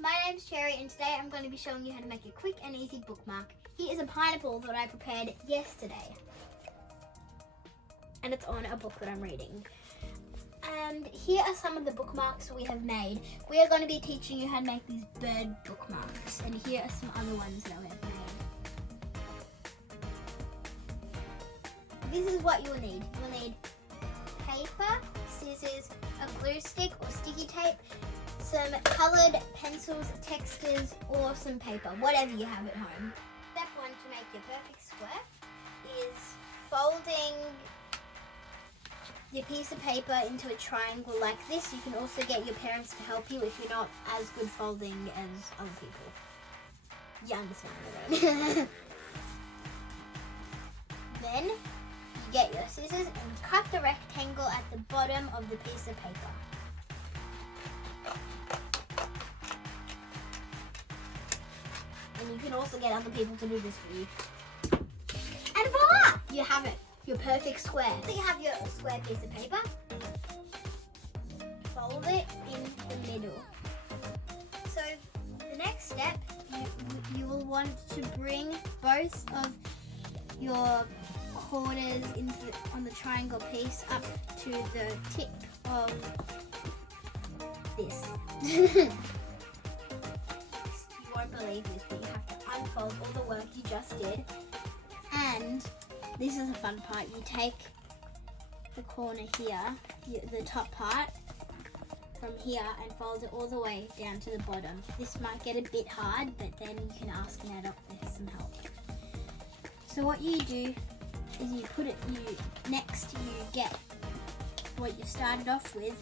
my name's Cherry and today I'm going to be showing you how to make a quick and easy bookmark. Here is a pineapple that I prepared yesterday. And it's on a book that I'm reading. And here are some of the bookmarks we have made. We are going to be teaching you how to make these bird bookmarks. And here are some other ones that we have made. This is what you will need. You will need paper, scissors, a glue stick or sticky tape, some coloured pencils, textures, or some paper, whatever you have at home. Step 1 to make your perfect square is folding your piece of paper into a triangle like this. You can also get your parents to help you if you're not as good folding as other people. You understand what I mean. Then you get your scissors and cut the rectangle at the bottom of the piece of paper. And you can also get other people to do this for you. And voila! You have it. Your perfect square. So you have your square piece of paper. Fold it in the middle. So the next step, you will want to bring both of your corners on the triangle piece up to the tip of this. You won't believe this, but you have to unfold all the work you just did. And this is the fun part. You take the corner here, the top part from here, and fold it all the way down to the bottom. This might get a bit hard, but then you can ask an adult for some help. So what you do is you get what you started off with,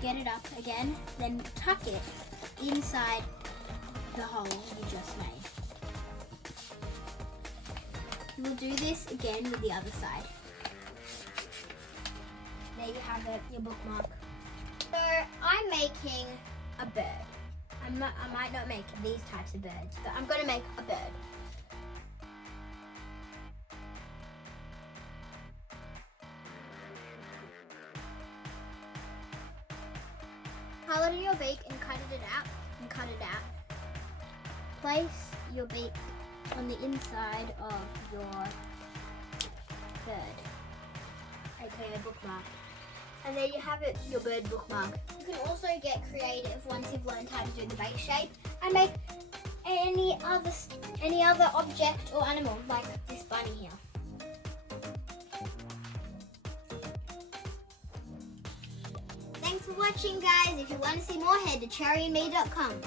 get it up again, then tuck it inside the hole you just made. You will do this again with the other side. There you have it, your bookmark. So I'm making a bird. I might not make these types of birds, but I'm going to make a bird. Colour your beak and cut it out. Place your beak on the inside of your bird, aka bookmark. And there you have it, your bird bookmark. You can also get creative once you've learned how to do the base shape and make any other object or animal, like this bunny here. Thanks for watching, guys. If you want to see more, head to cherryandme.com.